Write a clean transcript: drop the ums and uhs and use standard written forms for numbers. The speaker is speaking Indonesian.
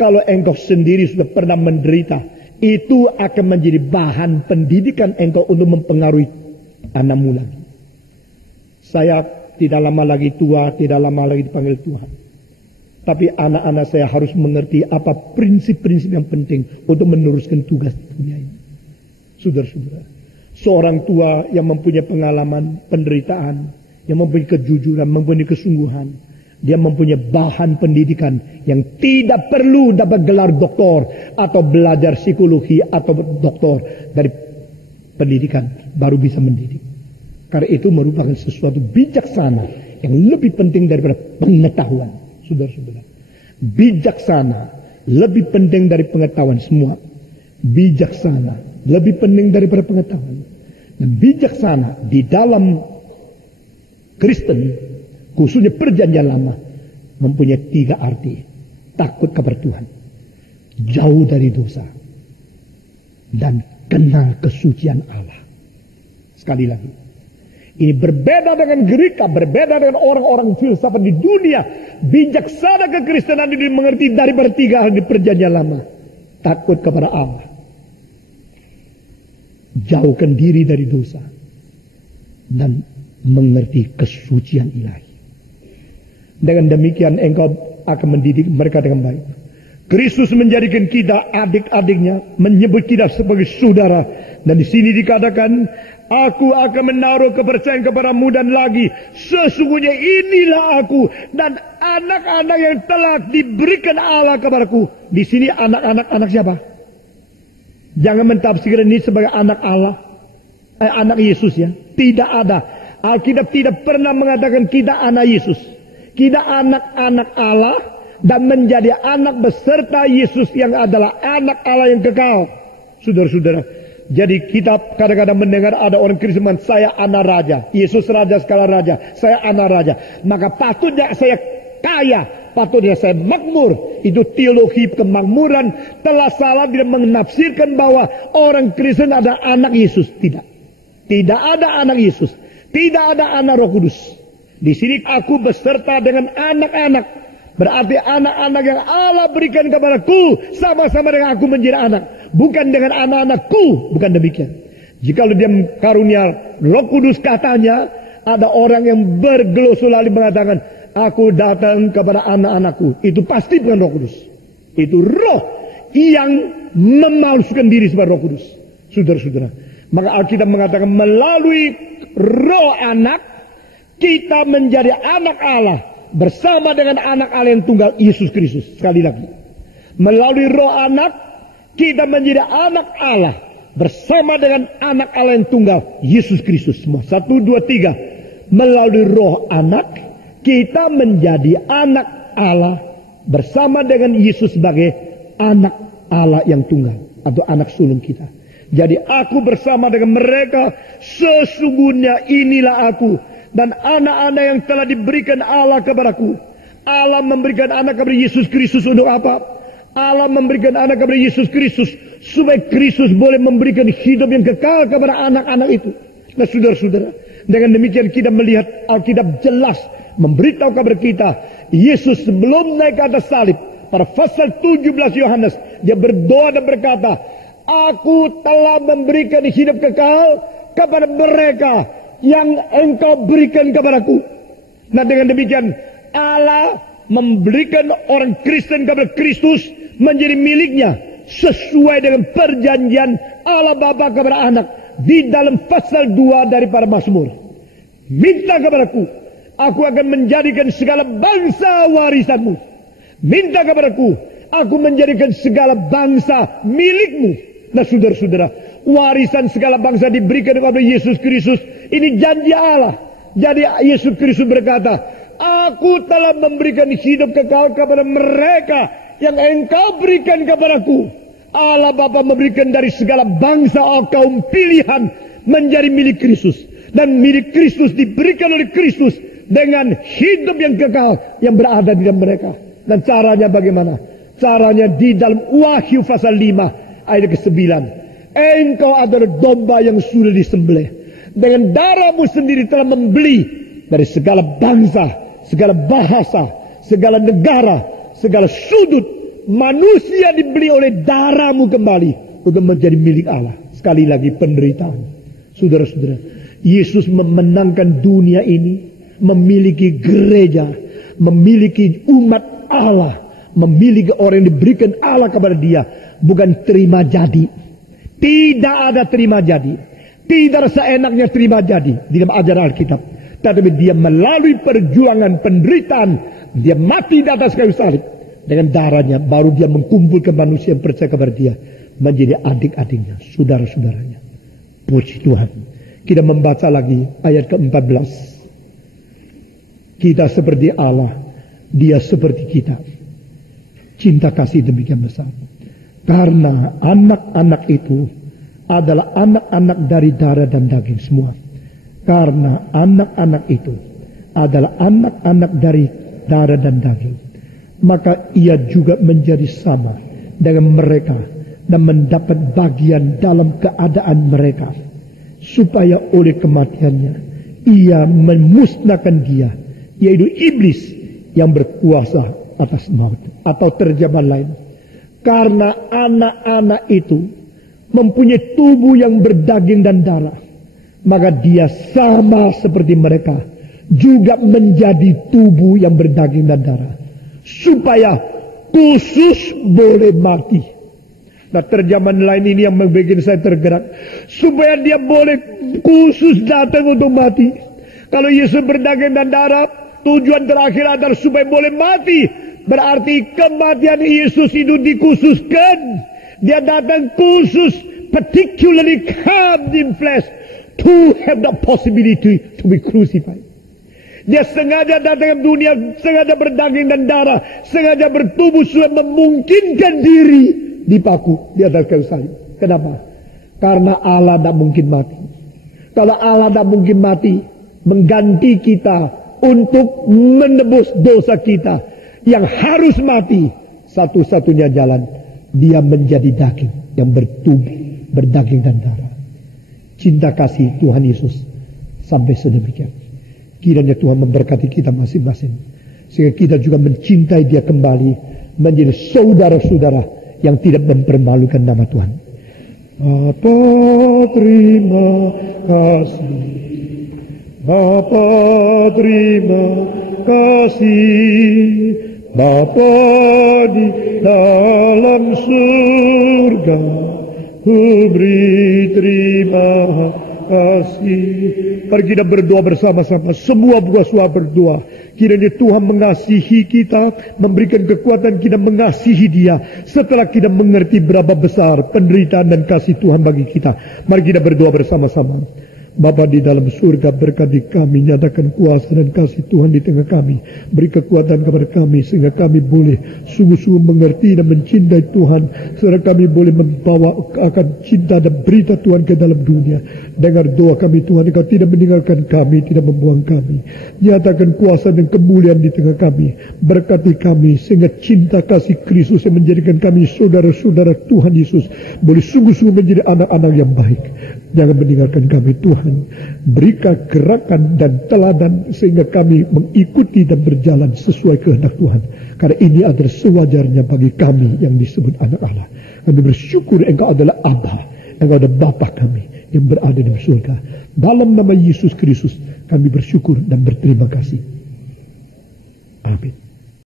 Kalau engkau sendiri sudah pernah menderita, itu akan menjadi bahan pendidikan engkau untuk mempengaruhi anakmu lagi. Saya tidak lama lagi tua, tidak lama lagi dipanggil Tuhan. Tapi anak-anak saya harus mengerti apa prinsip-prinsip yang penting untuk meneruskan tugas di dunia ini. Saudara-saudara, seorang tua yang mempunyai pengalaman penderitaan, yang mempunyai kejujuran, mempunyai kesungguhan, dia mempunyai bahan pendidikan yang tidak perlu dapat gelar doktor atau belajar psikologi atau doktor dari pendidikan baru bisa mendidik. Karena itu merupakan sesuatu bijaksana yang lebih penting daripada pengetahuan. Saudara-saudara, bijaksana lebih penting dari pengetahuan semua. Bijaksana lebih penting daripada pengetahuan. Dan bijaksana di dalam Kristen, khususnya perjanjian lama, mempunyai 3 arti. Takut kepada Tuhan, jauh dari dosa, dan kenal kesucian Allah. Sekali lagi, ini berbeda dengan Gerika, berbeda dengan orang-orang filsafat di dunia. Bijaksana kekristenan ini mengerti daripada 3 hal di perjanjian lama. Takut kepada Allah, jauhkan diri dari dosa, dan mengerti kesucian ilahi. Dengan demikian engkau akan mendidik mereka dengan baik. Kristus menjadikan kita adik-adiknya, menyebut kita sebagai saudara. Dan di sini dikatakan, aku akan menaruh kepercayaan kepadamu, dan lagi, sesungguhnya inilah aku dan anak-anak yang telah diberikan Allah kepadaku. Di sini anak-anak siapa? Jangan mentafsirkan ini sebagai anak Allah, anak Yesus ya. Tidak ada. Alkitab tidak pernah mengatakan kita anak Yesus. Kita anak-anak Allah dan menjadi anak beserta Yesus yang adalah anak Allah yang kekal. Saudara-saudara, jadi kita kadang-kadang mendengar ada orang Kristen, saya anak raja, Yesus raja segala raja, saya anak raja, maka patutnya saya kaya, patutnya saya makmur. Itu teologi kemakmuran telah salah, tidak menafsirkan bahwa orang Kristen ada anak Yesus. Tidak ada anak Yesus, tidak ada anak Roh Kudus. Di sini aku beserta dengan anak-anak. Berarti anak-anak yang Allah berikan kepadaku sama-sama dengan aku menjadi anak. Bukan dengan anak-anakku. Bukan demikian. Jika dia karunia Roh Kudus, katanya ada orang yang bergeloso lalu mengatakan, aku datang kepada anak-anakku. Itu pasti bukan Roh Kudus. Itu roh yang memalsukan diri sebagai Roh Kudus. Saudara-saudara, maka Alkitab mengatakan melalui roh anak kita menjadi anak Allah bersama dengan anak Allah yang tunggal, Yesus Kristus. Sekali lagi, melalui roh anak kita menjadi anak Allah bersama dengan anak Allah yang tunggal, Yesus Kristus. Semua 1, 2, 3. Melalui roh anak kita menjadi anak Allah bersama dengan Yesus sebagai anak Allah yang tunggal atau anak sulung kita. Jadi aku bersama dengan mereka, sesungguhnya inilah aku dan anak-anak yang telah diberikan Allah kepadaku. Allah memberikan anak kepada Yesus Kristus untuk apa? Allah memberikan anak kepada Yesus Kristus supaya Kristus boleh memberikan hidup yang kekal kepada anak-anak itu. Nah saudara-saudara, dengan demikian kita melihat Alkitab jelas memberitahu kepada kita, Yesus sebelum naik ke atas salib, pada pasal 17 Yohanes, dia berdoa dan berkata, aku telah memberikan hidup kekal kepada mereka yang engkau berikan kepadaku. Nah dengan demikian Allah memberikan orang Kristen kepada Kristus menjadi miliknya sesuai dengan perjanjian Allah Bapa kepada anak di dalam pasal 2 daripada Mazmur. Minta kepadaku, aku akan menjadikan segala bangsa warisanmu. Minta kepadaku, aku menjadikan segala bangsa milikmu. Nah saudara-saudara, warisan segala bangsa diberikan kepada Yesus Kristus. Ini janji Allah. Jadi Yesus Kristus berkata, aku telah memberikan hidup kekal kepada mereka yang engkau berikan kepadaku. Allah Bapa memberikan dari segala bangsa kaum pilihan menjadi milik Kristus. Dan milik Kristus diberikan oleh Kristus dengan hidup yang kekal yang berada di dalam mereka. Dan caranya bagaimana? Caranya di dalam Wahyu pasal 5 ayat ke-9. Engkau adalah domba yang sudah disembelih. Dengan darahmu sendiri telah membeli dari segala bangsa, segala bahasa, segala negara, segala sudut manusia dibeli oleh darahmu kembali untuk menjadi milik Allah. Sekali lagi penderitaan. Saudara-saudara, Yesus memenangkan dunia ini, memiliki gereja, memiliki umat Allah, memiliki orang yang diberikan Allah kepada dia. Bukan terima jadi. Tidak ada terima jadi. Tidak ada seenaknya terima jadi di dalam ajaran Alkitab. Tetapi dia melalui perjuangan penderitaan, dia mati di atas kayu salib. Dengan darahnya baru dia mengumpulkan manusia yang percaya kepada dia menjadi adik-adiknya, saudara-saudaranya. Puji Tuhan. Kita membaca lagi ayat ke-14. Kita seperti Allah, dia seperti kita. Cinta kasih demikian besar. Karena anak-anak itu adalah anak-anak dari darah dan daging semua. Karena anak-anak itu adalah anak-anak dari darah dan daging, maka ia juga menjadi sama dengan mereka dan mendapat bagian dalam keadaan mereka, supaya oleh kematiannya ia memusnahkan dia, yaitu iblis yang berkuasa atas maut. Atau terjemahan lain, karena anak-anak itu mempunyai tubuh yang berdaging dan darah, maka dia sama seperti mereka juga menjadi tubuh yang berdaging dan darah, supaya khusus boleh mati. Nah, terjemahan lain ini yang membuat saya tergerak, supaya dia boleh khusus datang untuk mati. Kalau Yesus berdaging dan darah, tujuan terakhir adalah supaya boleh mati. Berarti kematian Yesus itu dikhususkan. Dia datang khusus, particularly come in flesh, to have the possibility to be crucified. Dia sengaja datang ke dunia, sengaja berdaging dan darah, sengaja bertubuh supaya memungkinkan diri dipaku di atas kayu salib. Kenapa? Karena Allah tidak mungkin mati. Kalau Allah tidak mungkin mati, mengganti kita untuk menebus dosa kita yang harus mati, satu-satunya jalan, dia menjadi daging yang bertubuh, berdaging dan darah. Cinta kasih Tuhan Yesus sampai sedemikian. Kiranya Tuhan memberkati kita masing-masing, sehingga kita juga mencintai dia kembali, menjadi saudara-saudara yang tidak mempermalukan nama Tuhan. Bapa terima kasih, Bapa terima kasih, Bapa di dalam surga, ku beri terima kasih. Mari kita berdoa bersama-sama. Semua buah suara berdoa. Kiranya Tuhan mengasihi kita, memberikan kekuatan kita mengasihi dia. Setelah kita mengerti berapa besar penderitaan dan kasih Tuhan bagi kita. Mari kita berdoa bersama-sama. Bapa di dalam surga, berkati kami, nyatakan kuasa dan kasih Tuhan di tengah kami. Beri kekuatan kepada kami sehingga kami boleh sungguh-sungguh mengerti dan mencintai Tuhan, sehingga kami boleh membawa akan cinta dan berita Tuhan ke dalam dunia. Dengar doa kami Tuhan, Engkau tidak meninggalkan kami, tidak membuang kami. Nyatakan kuasa dan kemuliaan di tengah kami. Berkati kami sehingga cinta kasih Kristus yang menjadikan kami saudara-saudara Tuhan Yesus boleh sungguh-sungguh menjadi anak-anak yang baik. Jangan meninggalkan kami Tuhan. Berikan gerakan dan teladan sehingga kami mengikuti dan berjalan sesuai kehendak Tuhan. Karena ini adalah sewajarnya bagi kami yang disebut anak Allah. Kami bersyukur Engkau adalah Abba, Engkau adalah Bapa kami yang berada di surga. Dalam nama Yesus Kristus kami bersyukur dan berterima kasih. Amin.